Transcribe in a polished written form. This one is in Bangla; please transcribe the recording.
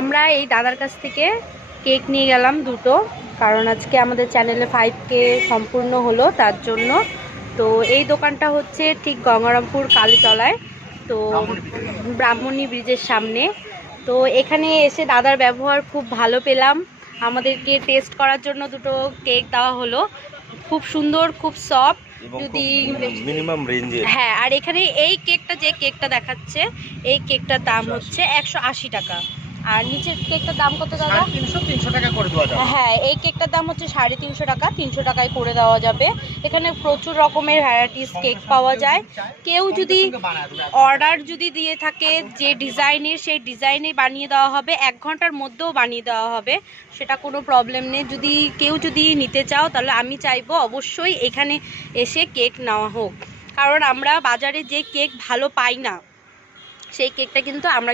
আমরা এই দাদার কাছ থেকে কেক নিয়ে গেলাম দুটো, কারণ আজকে আমাদের চ্যানেলে 5K সম্পূর্ণ হলো তার জন্য। তো এই দোকানটা হচ্ছে ঠিক গঙ্গারামপুর কালীতলায়, তো ব্রাহ্মণী ব্রিজের সামনে। তো এখানে এসে দাদার ব্যবহার খুব ভালো পেলাম, আমাদেরকে টেস্ট করার জন্য দুটো কেক দেওয়া হলো, খুব সুন্দর, খুব সফট, যদি মিনিমাম রেঞ্জে। হ্যাঁ, আর এখানে এই কেকটা, যে কেকটা দেখাচ্ছে এই কেকটার দাম হচ্ছে 180 টাকা। আর নিচের কেকটার দাম কত দাদা? 300 টাকা করে দেওয়া যাবে। হ্যাঁ, এই কেকটার দাম হচ্ছে 350 টাকা, 300 টাকায় করে দেওয়া যাবে। এখানে প্রচুর রকমের ভ্যারাইটিস কেক পাওয়া যায়। কেউ যদি অর্ডার যদি দিয়ে থাকে যে ডিজাইনের, সেই ডিজাইনে বানিয়ে দেওয়া হবে, 1 ঘন্টার মধ্যেও বানিয়ে দেওয়া হবে, সেটা কোনো প্রবলেম নেই। যদি কেউ যদি নিতে চাও তাহলে আমি চাইবো অবশ্যই এখানে এসে কেক নেওয়া হোক, কারণ আমরা বাজারে যে কেক ভালো পাই না, সেই কেকটা কিন্তু আমরা